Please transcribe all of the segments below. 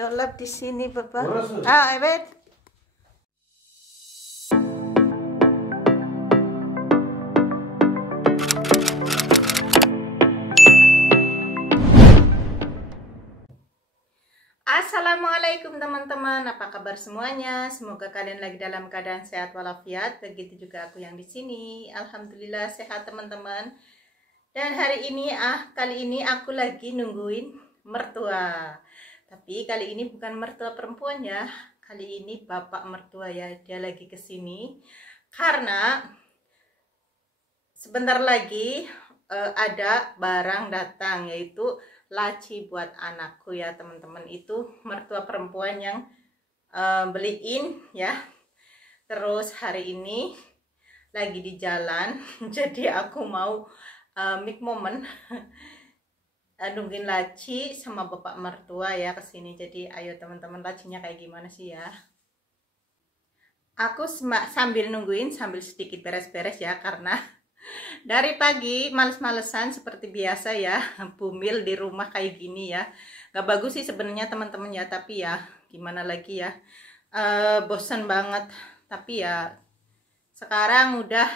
Dolap di sini, Bapak. Ah, evet. Assalamualaikum teman-teman, apa kabar semuanya? Semoga kalian lagi dalam keadaan sehat walafiat. Begitu juga aku yang di sini. Alhamdulillah sehat teman-teman. Dan kali ini aku lagi nungguin mertua. Tapi kali ini bukan mertua perempuan ya. Kali ini bapak mertua ya. Dia lagi kesini karena sebentar lagi ada barang datang, yaitu laci buat anakku ya teman-teman. Itu mertua perempuan yang beliin ya. Terus hari ini lagi di jalan jadi aku mau make moment nungguin laci sama bapak mertua ya kesini. Jadi ayo teman-teman, lacinya kayak gimana sih ya. Aku sambil nungguin sambil sedikit beres-beres ya, karena dari pagi males-malesan seperti biasa ya, bumil di rumah kayak gini ya. Gak bagus sih sebenarnya teman-teman ya, tapi ya gimana lagi ya, bosan banget. Tapi ya sekarang udah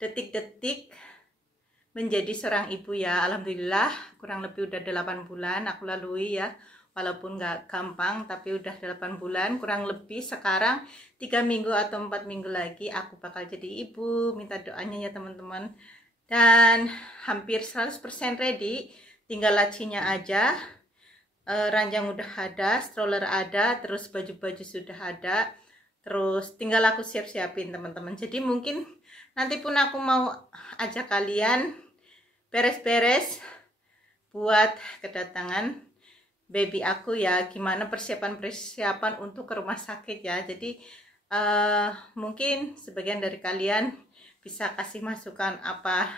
detik-detik menjadi seorang ibu ya. Alhamdulillah kurang lebih udah 8 bulan aku lalui ya. Walaupun gak gampang tapi udah 8 bulan kurang lebih. Sekarang 3 minggu atau 4 minggu lagi aku bakal jadi ibu. Minta doanya ya teman-teman. Dan hampir 100% ready. Tinggal lacinya aja. Ranjang udah ada, stroller ada, terus baju-baju sudah ada. Terus tinggal aku siap-siapin teman-teman. Jadi mungkin nanti pun aku mau ajak kalian beres-beres buat kedatangan baby aku ya. Gimana persiapan untuk ke rumah sakit ya. Jadi mungkin sebagian dari kalian bisa kasih masukan apa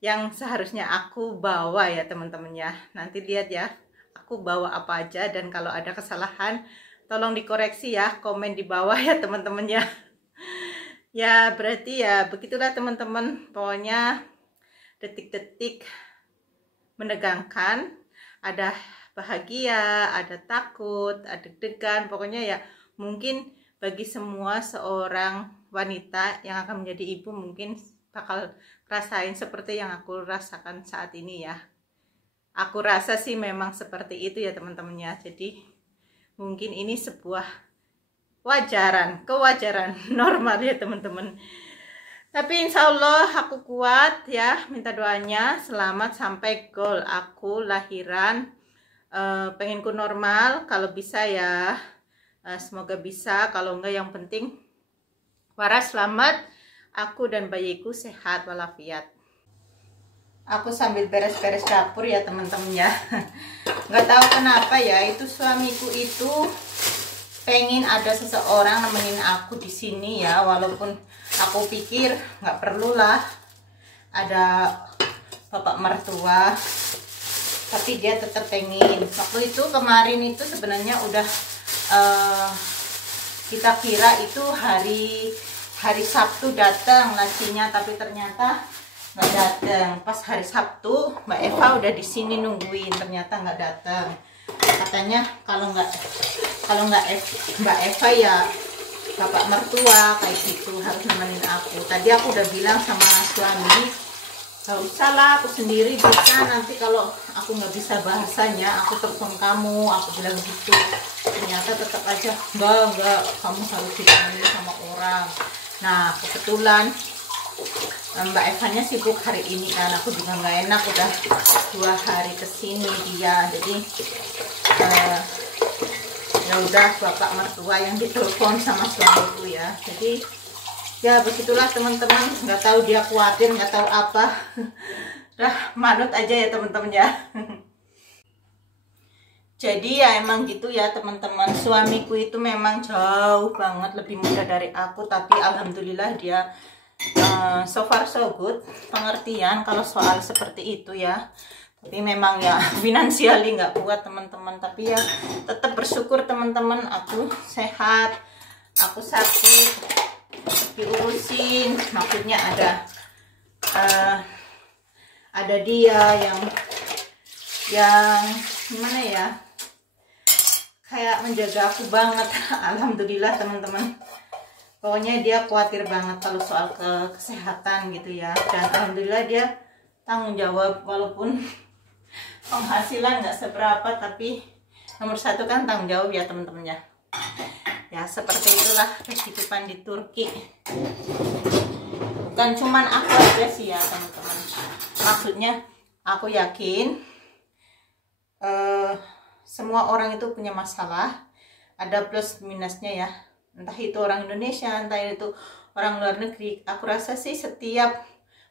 yang seharusnya aku bawa ya teman-teman ya. Nanti lihat ya aku bawa apa aja, dan kalau ada kesalahan tolong dikoreksi ya, komen di bawah ya teman-teman ya. Ya berarti ya begitulah teman-teman, pokoknya detik-detik menegangkan, ada bahagia, ada takut, ada deg-degan, pokoknya ya mungkin bagi semua seorang wanita yang akan menjadi ibu mungkin bakal rasain seperti yang aku rasakan saat ini ya. Aku rasa sih memang seperti itu ya teman-teman ya. Jadi mungkin ini sebuah kewajaran normal ya teman-teman. Tapi insya Allah aku kuat ya, minta doanya selamat sampai goal aku lahiran. Pengenku normal, kalau bisa ya semoga bisa, kalau enggak yang penting waras selamat, aku dan bayiku sehat walafiat. Aku sambil beres-beres dapur ya teman-teman ya. Nggak tahu kenapa ya, itu suamiku itu pengen ada seseorang nemenin aku di sini ya, walaupun aku pikir nggak perlulah ada bapak mertua, tapi dia tetap pengen. Waktu itu kemarin itu sebenarnya udah kita kira itu hari Sabtu datang lacinya, tapi ternyata nggak datang. Pas hari Sabtu Mbak Eva udah di sini nungguin, ternyata nggak datang. Katanya kalau nggak Mbak Eva ya bapak mertua kayak gitu harus nemenin aku. Tadi aku udah bilang sama suami, gak usah lah, aku sendiri bisa, nanti kalau aku nggak bisa bahasanya aku telepon kamu, aku bilang gitu. Ternyata tetap aja enggak, kamu harus ditemani sama orang. Nah kebetulan Mbak Evanya sibuk hari ini kan, aku juga nggak enak, udah 2 hari kesini dia, jadi ya udah bapak mertua yang ditelepon sama suamiku ya. Jadi ya begitulah teman-teman, nggak tahu dia khawatir, nggak tahu apa. Dah manut aja ya teman-teman ya. Jadi ya emang gitu ya teman-teman, suamiku itu memang jauh banget lebih muda dari aku, tapi alhamdulillah dia so far so good, pengertian kalau soal seperti itu ya. Tapi memang ya finansiali nggak kuat teman-teman, tapi ya tetap bersyukur teman-teman, aku sehat, aku sakit diurusin, maksudnya ada dia yang gimana ya, kayak menjaga aku banget. Alhamdulillah teman-teman, pokoknya dia khawatir banget kalau soal kesehatan gitu ya, dan alhamdulillah dia tanggung jawab, walaupun penghasilan nggak seberapa, tapi nomor satu kan tanggung jawab ya teman-teman ya. Ya seperti itulah kehidupan di Turki. Bukan cuman aku aja sih ya teman-teman, maksudnya aku yakin semua orang itu punya masalah, ada plus minusnya ya, entah itu orang Indonesia, entah itu orang luar negeri. Aku rasa sih setiap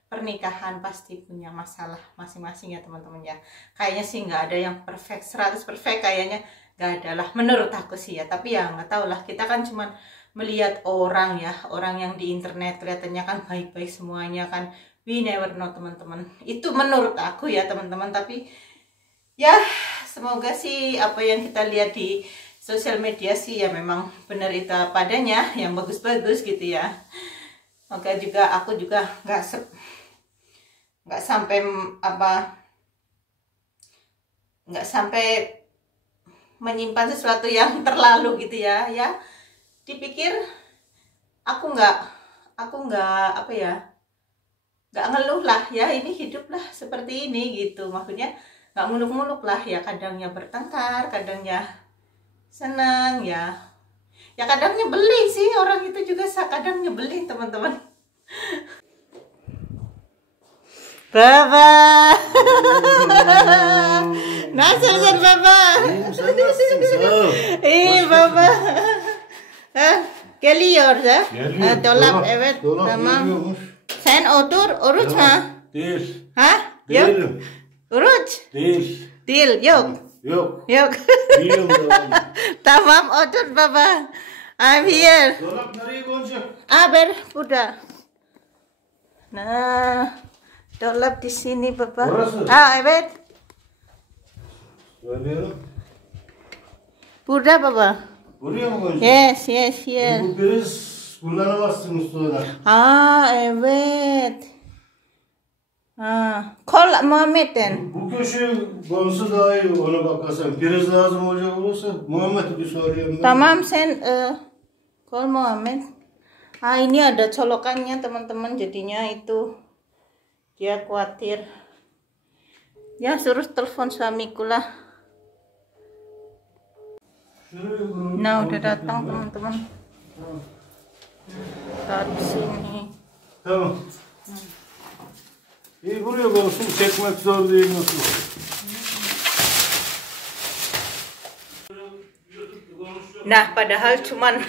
pernikahan pasti punya masalah masing-masing ya teman-teman ya. Kayaknya sih nggak ada yang perfect, 100% kayaknya nggak ada lah menurut aku sih ya. Tapi ya nggak tahu lah, kita kan cuman melihat orang ya, orang yang di internet kelihatannya kan baik-baik semuanya kan, we never know teman-teman. Itu menurut aku ya teman-teman, tapi ya semoga sih apa yang kita lihat di sosial media sih ya memang benar itu padanya, yang bagus-bagus gitu ya. Semoga juga aku juga nggak sampai nggak sampai menyimpan sesuatu yang terlalu gitu ya. Ya dipikir aku nggak nggak ngeluh lah ya, ini hidup lah seperti ini gitu, maksudnya nggak muluk-muluk lah ya, kadangnya bertengkar, kadangnya senang ya, kadang nyebelin sih, orang itu juga kadang nyebelin teman-teman. Baba, nasılsın baba? İyi baba. Geliyor da. Dolap evet, tamam. Sen otur, oruç mu? Değil. Ha? Yok. Değilim. Oruç? Değil. Değil, yok. Yok. Yok. Değilim de. Tamam, otur baba. I'm here. Dolap nereye konacak? Ber burada. Nah, dolap di sini baba. Orası? Evet. Söylüyorum. Burada baba. Buraya mı konacak? Yes, here. Bu priz kullanamazsınız sonra. Evet. Call Muhammed'den. Bu köşe konusu daha iyi, ona bakarsan. Priz lazım olacak olursa Muhammed'e bir sorayım ben. Tamam, sen call Muhammad. Ini ada colokannya teman-teman, jadinya itu dia khawatir. Ya suruh telepon suamiku lah. Nah udah datang teman-teman. Saat sini. Tamam. İyi, buraya konuşsun, çekmek zor değil nasıl? Nah padahal cuman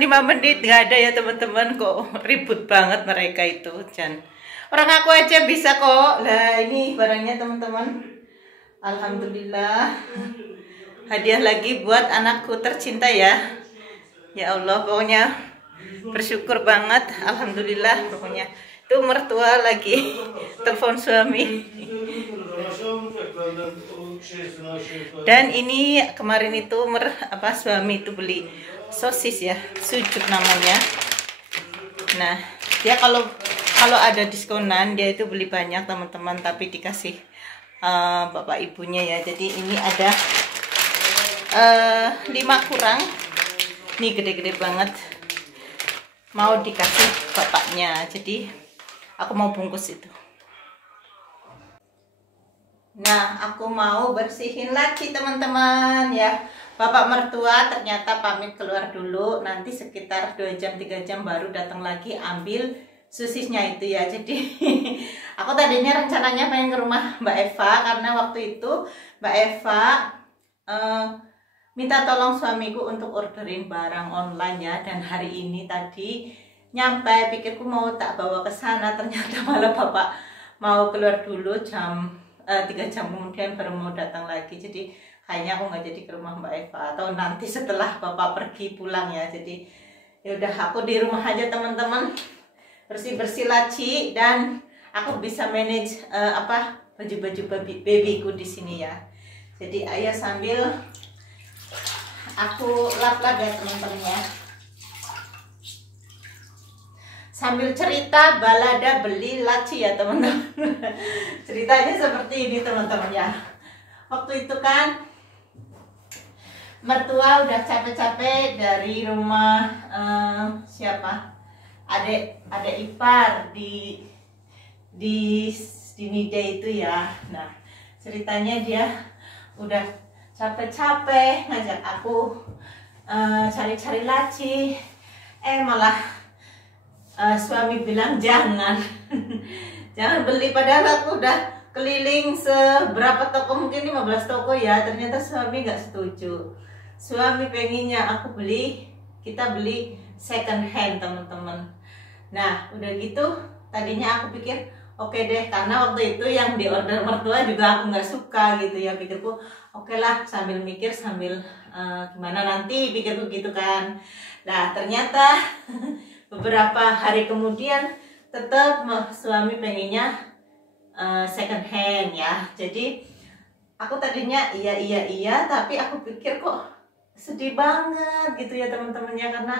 5 menit nggak ada ya teman-teman, kok ribut banget mereka itu. Dan orang aku aja bisa kok. Lah ini barangnya teman-teman, alhamdulillah, hadiah lagi buat anakku tercinta ya. Ya Allah, pokoknya bersyukur banget, alhamdulillah. Pokoknya itu mertua lagi telepon suami. Dan ini kemarin itu suami itu beli sosis ya, sucuk namanya. Nah dia kalau ada diskonan dia itu beli banyak teman-teman, tapi dikasih bapak ibunya ya. Jadi ini ada 5 kurang, ini gede-gede banget, mau dikasih bapaknya, jadi aku mau bungkus itu. Nah aku mau bersihin lagi teman-teman ya. Bapak mertua ternyata pamit keluar dulu, nanti sekitar 2 jam 3 jam baru datang lagi ambil sosisnya itu ya. Jadi aku tadinya rencananya pengen ke rumah Mbak Eva, karena waktu itu Mbak Eva minta tolong suamiku untuk orderin barang online ya. Dan hari ini tadi nyampe, pikirku mau tak bawa ke sana, ternyata malah bapak mau keluar dulu, 3 jam kemudian baru mau datang lagi. Jadi kayaknya aku nggak jadi ke rumah Mbak Eva, atau nanti setelah bapak pergi pulang ya. Jadi ya udah, aku di rumah aja teman-teman, bersih-bersih laci, dan aku bisa manage baju-baju babyku di sini ya. Jadi ayo sambil aku lap-lap ya teman-teman ya, sambil cerita balada beli laci ya teman-teman. Ceritanya seperti ini teman-teman ya. Waktu itu kan mertua udah capek-capek dari rumah siapa? Adek ipar di Nida itu ya. Nah, ceritanya dia udah capek-capek ngajak aku cari-cari laci. Malah suami bilang jangan jangan beli, padahal aku udah keliling seberapa toko, mungkin 15 toko ya. Ternyata suami nggak setuju. Suami pengennya kita beli second hand, teman-teman. Nah, udah gitu tadinya aku pikir oke deh, karena waktu itu yang di order mertua juga aku nggak suka gitu ya. Pikirku oke lah, sambil mikir sambil gimana nanti, pikirku gitu kan. Nah, ternyata beberapa hari kemudian tetap suami pengennya second hand ya. Jadi aku tadinya iya, tapi aku pikir kok sedih banget gitu ya teman-temannya, karena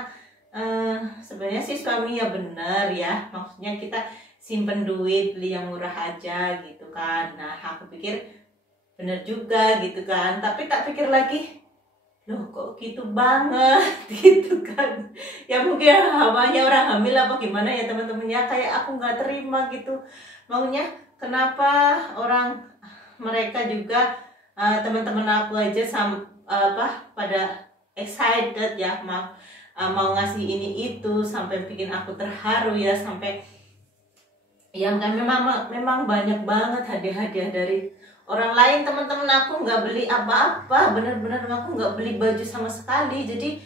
sebenarnya sih suami ya bener ya, maksudnya kita simpen duit beli yang murah aja gitu kan. Nah, aku pikir bener juga gitu kan, tapi tak pikir lagi, loh kok gitu banget gitu kan. Ya mungkin hawanya orang hamil apa gimana ya teman-temannya, kayak aku nggak terima gitu. Maunya kenapa mereka juga teman-teman aku aja pada excited ya, mau ngasih ini itu, sampai bikin aku terharu ya, sampai yang kan memang banyak banget hadiah-hadiah dari orang lain. Teman-teman aku nggak beli apa-apa, bener-bener aku nggak beli baju sama sekali. Jadi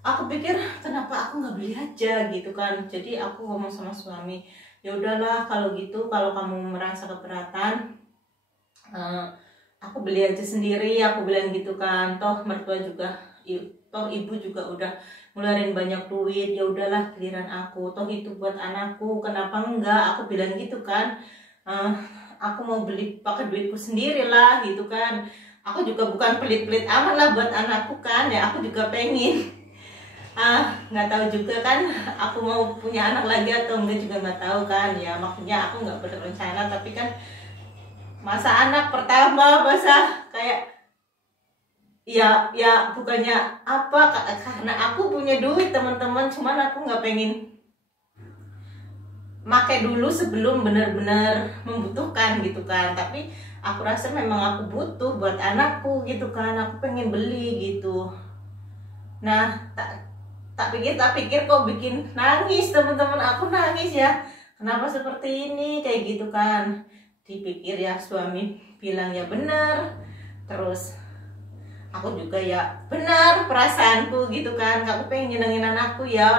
aku pikir kenapa aku nggak beli aja gitu kan. Jadi aku ngomong sama suami, ya udahlah kalau gitu, kalau kamu merasa keberatan, aku beli aja sendiri, aku bilang gitu kan. Toh mertua juga, toh ibu juga udah ngeluarin banyak duit, ya udahlah giliran aku, toh itu buat anakku, kenapa enggak, aku bilang gitu kan. Aku mau beli pakai duitku sendiri lah gitu kan. Aku juga bukan pelit-pelit amat lah buat anakku kan ya, aku juga pengen. Nggak tahu juga kan aku mau punya anak lagi atau enggak juga nggak tahu kan ya, maksudnya aku nggak berencana, tapi kan masa anak pertama masa kayak ya bukannya apa, karena aku punya duit teman-teman, cuman aku nggak pengen pakai dulu sebelum benar-benar membutuhkan gitu kan. Tapi aku rasa memang aku butuh buat anakku gitu kan, aku pengen beli gitu. Nah, tak pikir kok bikin nangis teman-teman. Aku nangis ya, kenapa seperti ini kayak gitu kan. Dipikir ya suami bilang ya benar, terus aku juga ya benar perasaanku gitu kan. Aku pengen nyenengin anakku ya,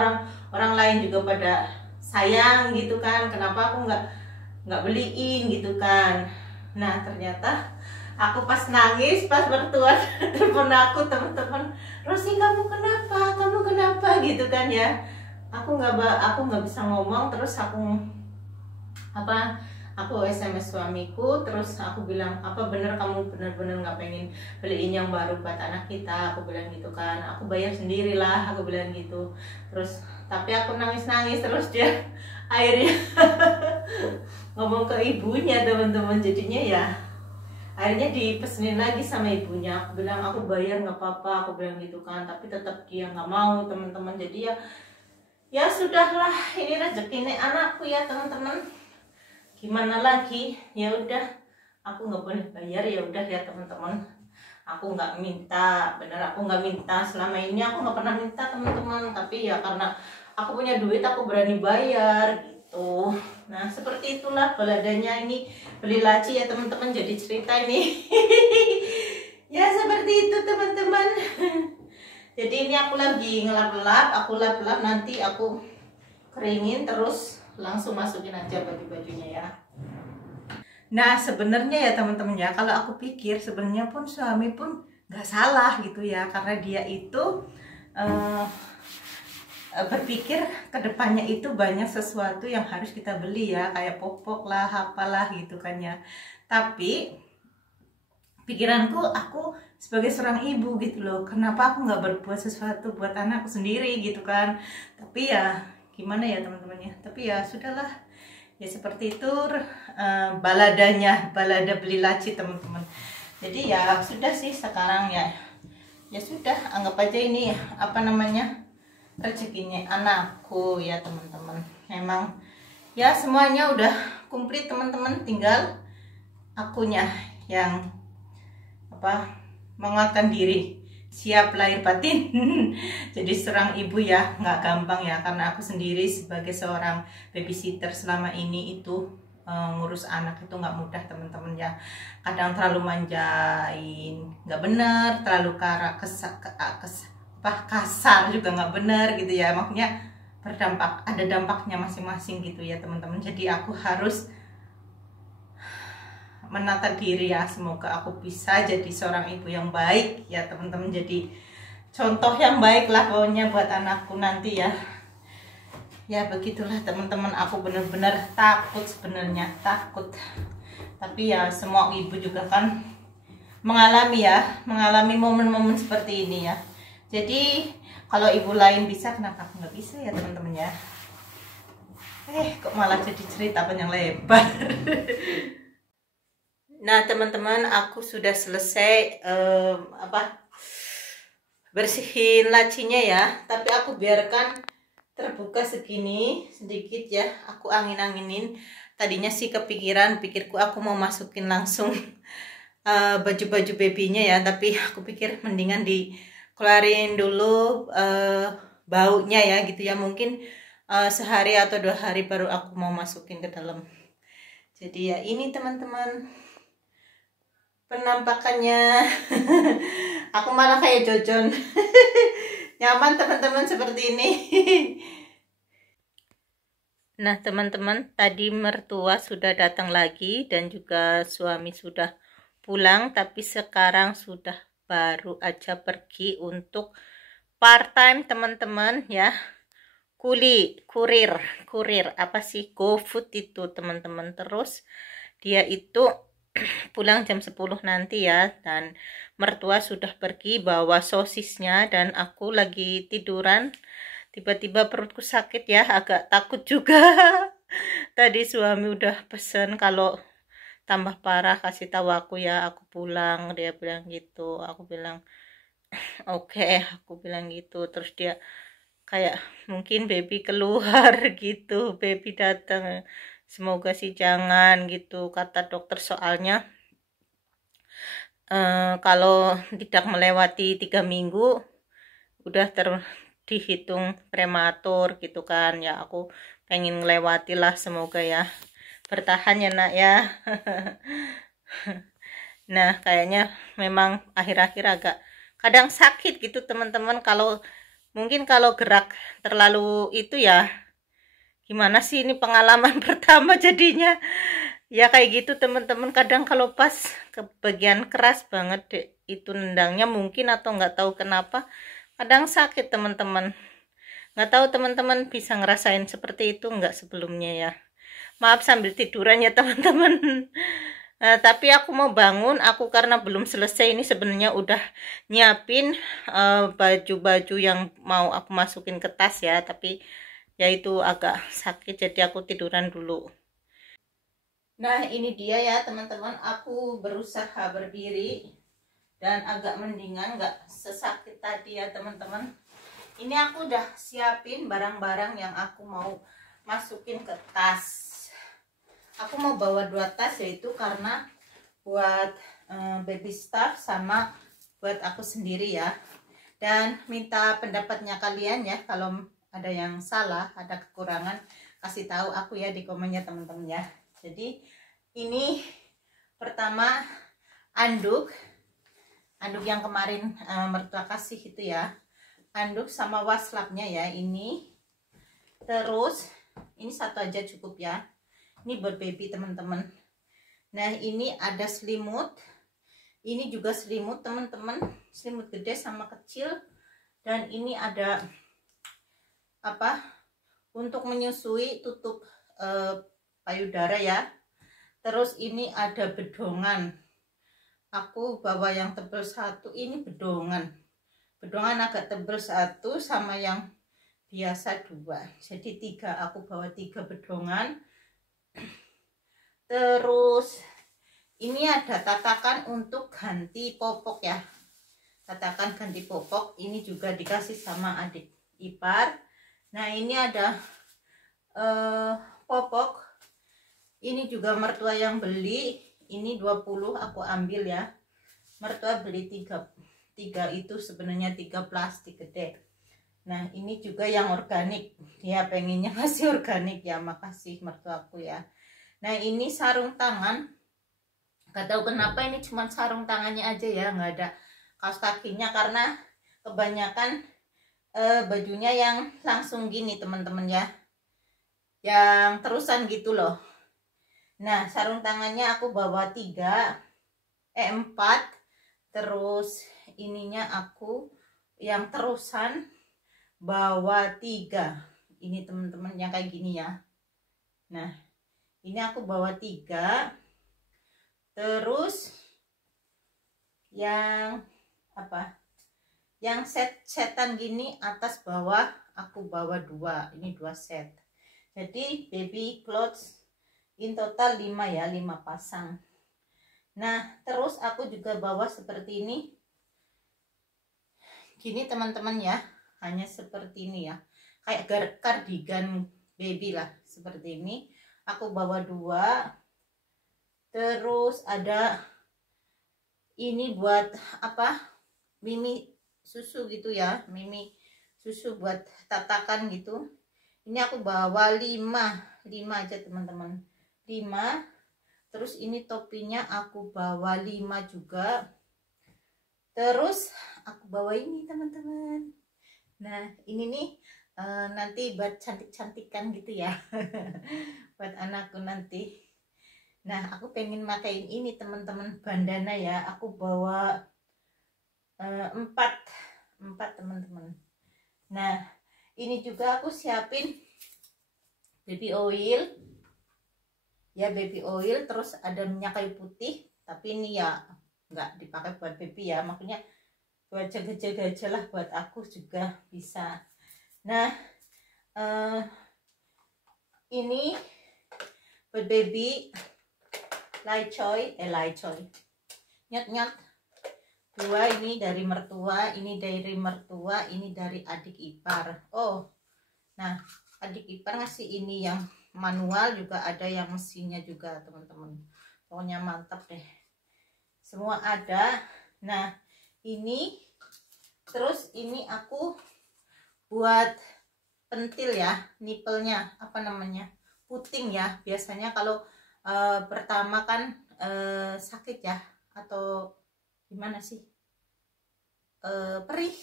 orang lain juga pada sayang gitu kan, kenapa aku nggak beliin gitu kan. Nah, ternyata aku pas nangis, pas mertua telepon aku, teman-teman, Rosi kamu kenapa gitu kan ya. Aku nggak bisa ngomong, terus aku SMS suamiku, terus aku bilang, apa bener kamu bener-bener nggak pengen beliin yang baru buat anak kita, aku bilang gitu kan. Aku bayar sendiri lah, aku bilang gitu. Terus tapi aku nangis terus dia akhirnya ngomong ke ibunya teman-teman. Jadinya ya akhirnya dipesenin lagi sama ibunya. Aku bilang aku bayar nggak apa-apa, aku bilang gitu kan, tapi tetap dia nggak mau teman-teman. Jadi ya sudahlah, ini rezeki anakku ya teman-teman, gimana lagi, ya udah aku nggak boleh bayar, ya udah ya teman-teman. Aku nggak minta, bener aku nggak minta, selama ini aku nggak pernah minta teman-teman, tapi ya karena aku punya duit aku berani bayar gitu. Nah, seperti itulah baladanya ini beli laci ya teman-teman, jadi cerita ini. Ya seperti itu teman-teman. Jadi ini aku lagi ngelap-lap, nanti aku keringin terus langsung masukin aja baju-bajunya ya. Nah, sebenarnya ya teman-teman ya, kalau aku pikir sebenarnya pun suami pun nggak salah gitu ya, karena dia itu berpikir kedepannya itu banyak sesuatu yang harus kita beli ya, kayak popok lah, apalah gitu kan ya. Tapi pikiranku, aku sebagai seorang ibu gitu loh, kenapa aku nggak berbuat sesuatu buat anakku sendiri gitu kan. Tapi ya gimana ya teman-teman ya, tapi ya sudahlah ya, seperti itu balada beli laci teman-teman. Jadi ya sudah sih, sekarang ya Ya sudah, anggap aja ini apa namanya, rezekinya anakku ya teman-teman. Memang ya semuanya udah komplit teman-teman, tinggal akunya yang apa, menguatkan diri, siap lahir batin. Jadi seorang ibu ya nggak gampang ya, karena aku sendiri sebagai seorang babysitter selama ini itu ngurus anak itu nggak mudah teman-teman ya. Kadang terlalu manjain nggak bener, terlalu kasar juga nggak bener gitu ya, makanya berdampak, ada dampaknya masing-masing gitu ya teman-teman. Jadi aku harus menata diri ya, semoga aku bisa jadi seorang ibu yang baik ya teman-teman, jadi contoh yang baik lah pokoknya buat anakku nanti ya. Ya begitulah teman-teman, aku bener-bener takut sebenarnya, takut. Tapi ya semua ibu juga kan mengalami momen-momen seperti ini ya. Jadi kalau ibu lain bisa, kenapa aku nggak bisa ya teman-teman ya. Kok malah jadi cerita panjang lebar. Nah teman-teman, aku sudah selesai bersihin lacinya ya, tapi aku biarkan terbuka segini sedikit ya, aku angin-anginin. Tadinya sih pikirku aku mau masukin langsung baju-baju babynya ya, tapi aku pikir mendingan dikeluarin dulu baunya ya gitu ya, mungkin sehari atau 2 hari baru aku mau masukin ke dalam. Jadi ya ini teman-teman penampakannya. Aku malah kayak Jojon. Nyaman teman-teman seperti ini. Nah teman-teman, tadi mertua sudah datang lagi dan juga suami sudah pulang, tapi sekarang sudah baru aja pergi untuk part time teman-teman ya. Kurir apa sih, GoFood itu teman-teman. Terus dia itu pulang jam 10 nanti ya, dan mertua sudah pergi bawa sosisnya, dan aku lagi tiduran. Tiba-tiba perutku sakit ya, agak takut juga. Tadi suami udah pesen kalau tambah parah kasih tahu aku ya, aku pulang. Dia bilang gitu, aku bilang oke, aku bilang gitu. Terus dia kayak mungkin baby keluar gitu, baby datang. Semoga sih jangan gitu kata dokter, soalnya kalau tidak melewati 3 minggu udah dihitung prematur gitu kan ya. Aku pengen melewati lah, semoga ya, bertahan ya nak ya. Nah kayaknya memang akhir-akhir agak kadang sakit gitu teman-teman, kalau mungkin kalau gerak terlalu itu ya, gimana sih, ini pengalaman pertama jadinya ya kayak gitu teman-teman. Kadang kalau pas ke bagian keras banget deh itu nendangnya mungkin, atau nggak tahu kenapa kadang sakit teman-teman. Nggak tahu teman-teman bisa ngerasain seperti itu nggak sebelumnya ya. Maaf sambil tiduran ya teman-teman. Nah, tapi aku mau bangun, aku karena belum selesai ini sebenarnya udah nyiapin baju-baju yang mau aku masukin ke tas ya, tapi ya itu agak sakit jadi aku tiduran dulu. Nah ini dia ya teman-teman, aku berusaha berdiri dan agak mendingan, nggak sesakit tadi ya teman-teman. Ini aku udah siapin barang-barang yang aku mau masukin ke tas. Aku mau bawa 2 tas, yaitu karena buat baby stuff sama buat aku sendiri ya. Dan minta pendapatnya kalian ya, kalau ada yang salah, ada kekurangan, kasih tahu aku ya di komennya teman-teman ya. Jadi ini pertama anduk yang kemarin mertua kasih itu ya, anduk sama waslapnya ya ini. Terus ini satu aja cukup ya, ini buat baby teman-teman. Nah ini ada selimut, ini juga selimut teman-teman, selimut gede sama kecil. Dan ini ada apa, untuk menyusui tutup payudara ya. Terus ini ada bedongan, aku bawa yang tebal 1, ini bedongan agak tebal 1 sama yang biasa 2, jadi 3, aku bawa 3 bedongan. Terus ini ada tatakan untuk ganti popok ya, tatakan ganti popok. Ini juga dikasih sama adik ipar. Nah ini ada popok, ini juga mertua yang beli. Ini 20 aku ambil ya, mertua beli 3 itu sebenarnya 3 plastik gede. Nah ini juga yang organik, dia pengennya masih organik ya, makasih mertuaku ya. Nah ini sarung tangan, gak tahu kenapa ini cuma sarung tangannya aja ya, nggak ada kaos kakinya karena kebanyakan bajunya yang langsung gini teman-teman ya, yang terusan gitu loh. Nah sarung tangannya aku bawa 4, terus ininya aku yang terusan bawa 3. Ini teman-teman yang kayak gini ya. Nah ini aku bawa 3, terus yang apa, yang setan gini atas bawah aku bawa 2. Ini 2 set, jadi baby clothes in total 5 ya, 5 pasang. Nah terus aku juga bawa seperti ini gini teman-teman ya, hanya seperti ini ya, kayak kardigan baby lah, seperti ini aku bawa 2. Terus ada ini buat apa, mimi susu gitu ya, mimi susu buat tatakan gitu. Ini aku bawa 5 aja teman-teman, 5. Terus ini topinya aku bawa 5 juga. Terus aku bawa ini teman-teman. Nah ini nih nanti buat cantik-cantikan gitu ya buat anakku nanti. Nah aku pengen makain ini teman-teman, bandana ya, aku bawa 4 teman-teman. Nah ini juga aku siapin baby oil ya, baby oil. Terus ada minyak kayu putih, tapi ini ya nggak dipakai buat baby ya, makanya buat jaga-jaga aja lah, buat aku juga bisa. Nah ini buat baby Laicoy nyot 2. Ini dari mertua, ini dari mertua, ini dari adik ipar. Oh nah adik ipar ngasih ini yang manual, juga ada yang mesinnya juga teman-teman. Pokoknya mantap deh, semua ada. Nah ini terus ini aku buat pentil ya, nipelnya apa namanya, puting ya. Biasanya kalau pertama kan sakit ya, atau gimana sih, perih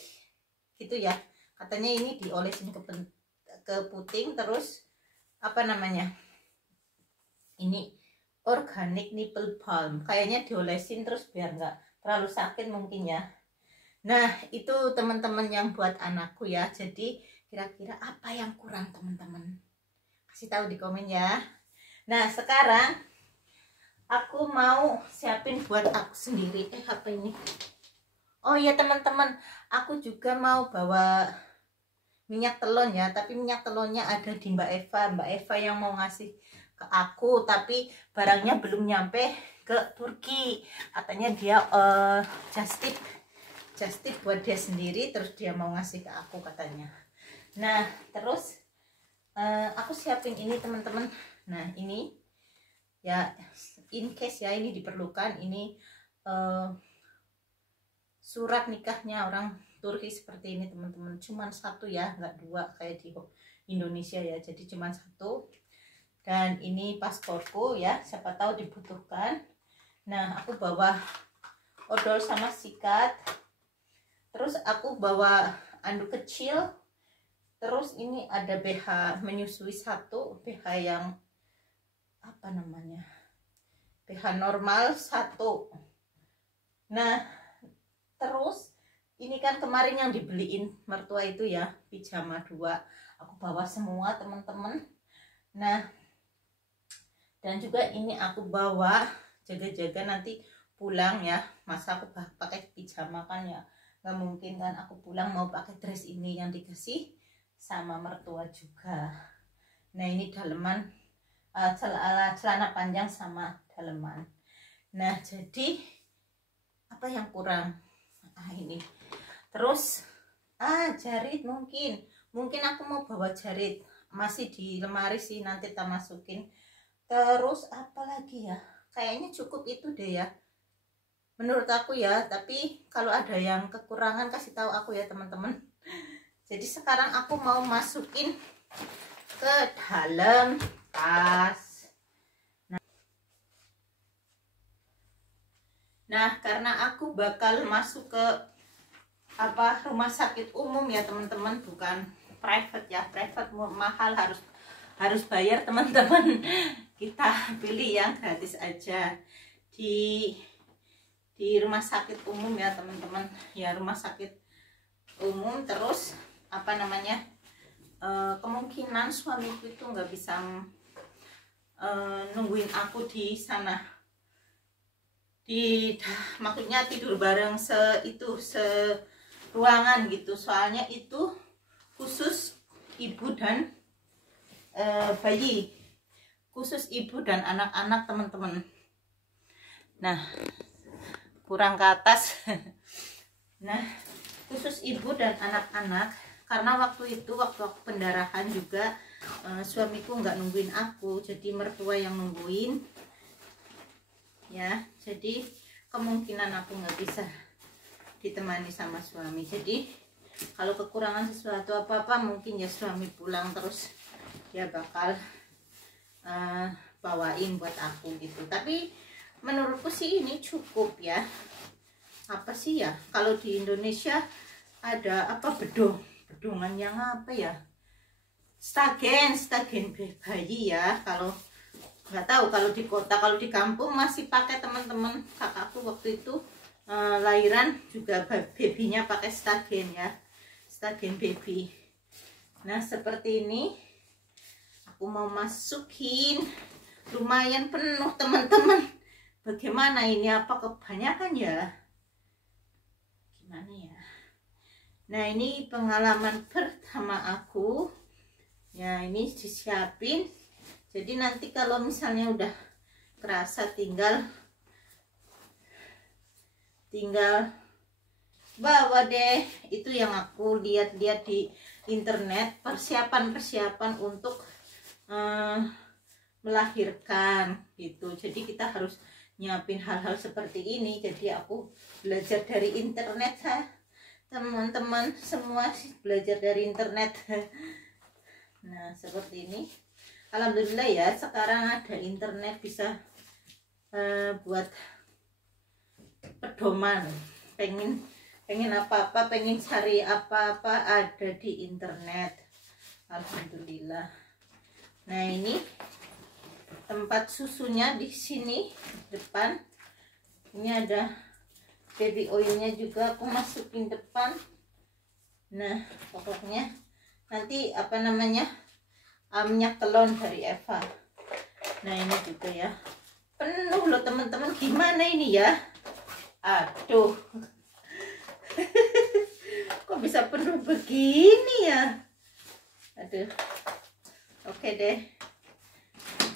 gitu ya, katanya ini diolesin ke puting. Terus apa namanya, ini organic nipple balm, kayaknya diolesin terus biar nggak terlalu sakit mungkin ya. Nah itu teman-teman yang buat anakku ya. Jadi kira-kira apa yang kurang teman-teman, kasih tahu di komen ya. Nah sekarang aku mau siapin buat aku sendiri. Apa ini? Oh iya teman-teman, aku juga mau bawa minyak telon ya, tapi minyak telonnya ada di Mbak Eva yang mau ngasih ke aku, tapi barangnya belum nyampe ke Turki. Katanya dia just tip buat dia sendiri, terus dia mau ngasih ke aku katanya. Nah terus aku siapin ini teman-teman. Nah ini ya in case ya, ini diperlukan. Ini surat nikahnya orang Turki seperti ini teman-teman, cuman 1 ya, nggak 2 kayak di Indonesia ya, jadi cuman 1. Dan ini pasporku ya, siapa tahu dibutuhkan. Nah aku bawa odol sama sikat. Terus aku bawa anduk kecil. Terus ini ada BH menyusui 1, BH yang apa namanya, BH normal 1. Nah terus ini kan kemarin yang dibeliin mertua itu ya, pijama 2, aku bawa semua teman-teman. Nah dan juga ini aku bawa jaga-jaga nanti pulang ya, masa aku pakai pijama kan ya, nggak mungkin kan aku pulang mau pakai dress ini yang dikasih sama mertua juga. Nah ini daleman, celana panjang sama daleman. Nah jadi apa yang kurang, ini Terus jarit, mungkin aku mau bawa jarit, masih di lemari sih, nanti tak masukin. Terus apa lagi ya, kayaknya cukup itu deh ya menurut aku ya, tapi kalau ada yang kekurangan kasih tahu aku ya teman-teman. Jadi sekarang aku mau masukin ke dalam tas. Nah, karena aku bakal masuk ke rumah sakit umum ya teman-teman, bukan private ya. Private mahal, harus bayar teman-teman. Kita pilih yang gratis aja di rumah sakit umum ya teman-teman ya, rumah sakit umum. Terus kemungkinan suamiku itu nggak bisa nungguin aku di sana, maksudnya tidur bareng ruangan gitu, soalnya itu khusus ibu dan bayi, khusus ibu dan anak-anak teman-teman. Nah, kurang ke atas. Nah, khusus ibu dan anak-anak, karena waktu aku pendarahan juga suamiku nggak nungguin aku, jadi mertua yang nungguin ya. Jadi kemungkinan aku nggak bisa ditemani sama suami. Jadi kalau kekurangan sesuatu apa-apa, mungkin ya suami pulang terus ya bakal bawain buat aku gitu. Tapi menurutku sih ini cukup ya. Apa sih ya, kalau di Indonesia ada bedongan yang apa ya, stagen bayi ya. Kalau nggak tahu kalau di kota, kalau di kampung masih pakai teman-teman. Kakakku waktu itu lahiran juga babynya pakai stagen ya, stagen baby. Nah seperti ini aku mau masukin, lumayan penuh teman-teman. Bagaimana ini, apa kebanyakan ya, gimana ya. Nah ini pengalaman pertama aku ya, ini disiapin. Jadi nanti kalau misalnya udah kerasa tinggal bawa deh. Itu yang aku lihat-lihat di internet, persiapan untuk melahirkan gitu. Jadi kita harus nyiapin hal-hal seperti ini. Jadi aku belajar dari internet ha. Teman-teman semua sih belajar dari internet. Nah seperti ini, alhamdulillah ya sekarang ada internet, bisa buat pedoman. Pengen apa-apa, pengen cari apa-apa ada di internet, alhamdulillah. Nah ini tempat susunya di sini depan. Ini ada baby oilnya juga, aku masukin depan. Nah pokoknya nanti minyak telon dari Eva. Nah ini juga ya penuh loh teman-teman. Gimana ini ya, aduh. Kok bisa penuh begini ya, aduh. Oke deh.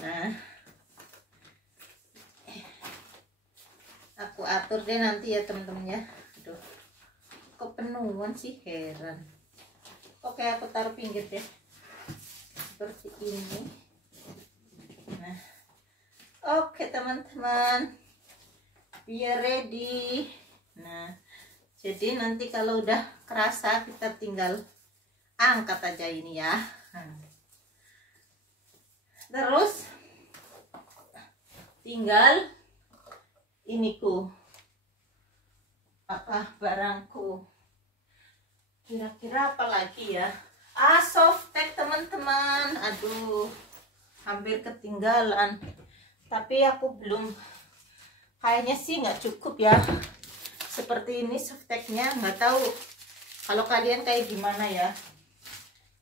Nah aku atur deh nanti ya teman-teman ya. Aduh kok penuhan sih, heran. Oke aku taruh pinggir deh seperti ini. Nah oke teman-teman, biar ready. Nah jadi nanti kalau udah kerasa kita tinggal angkat aja ini ya. Terus tinggal iniku, barangku, kira-kira apa lagi ya. Softtek teman-teman, aduh hampir ketinggalan, tapi aku belum, kayaknya sih nggak cukup ya seperti ini softteknya. Nggak tahu kalau kalian kayak gimana ya,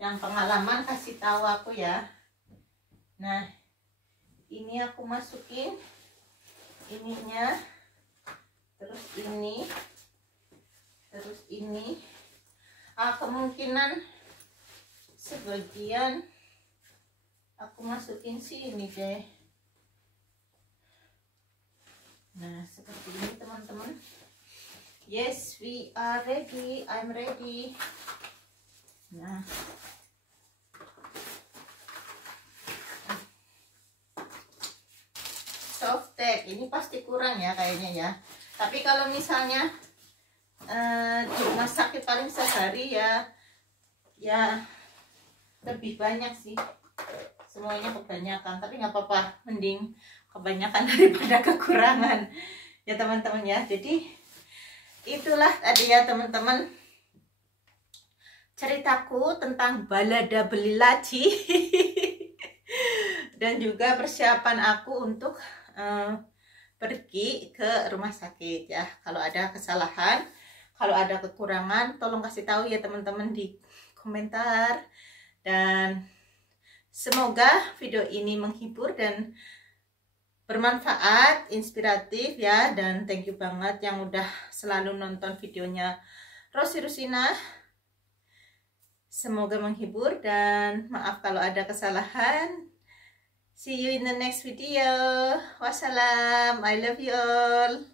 yang pengalaman kasih tahu aku ya. Nah ini aku masukin ininya, terus ini, kemungkinan sebagian aku masukin sini deh. Nah seperti ini teman-teman Yes, we are ready. I'm ready. Nah. Softtek ini pasti kurang ya kayaknya ya. Tapi kalau misalnya di rumah sakit paling sehari ya lebih banyak sih. Semuanya kebanyakan, tapi nggak apa-apa, mending kebanyakan daripada kekurangan ya teman-teman ya. Jadi itulah tadi ya teman-teman ceritaku tentang balada beli laci dan juga persiapan aku untuk pergi ke rumah sakit ya. Kalau ada kesalahan, kalau ada kekurangan, tolong kasih tahu ya teman-teman di komentar. Dan semoga video ini menghibur dan bermanfaat, inspiratif ya. Dan thank you banget yang udah selalu nonton videonya Rosi Rusina. Semoga menghibur dan maaf kalau ada kesalahan. See you in the next video. Wassalam. I love you all.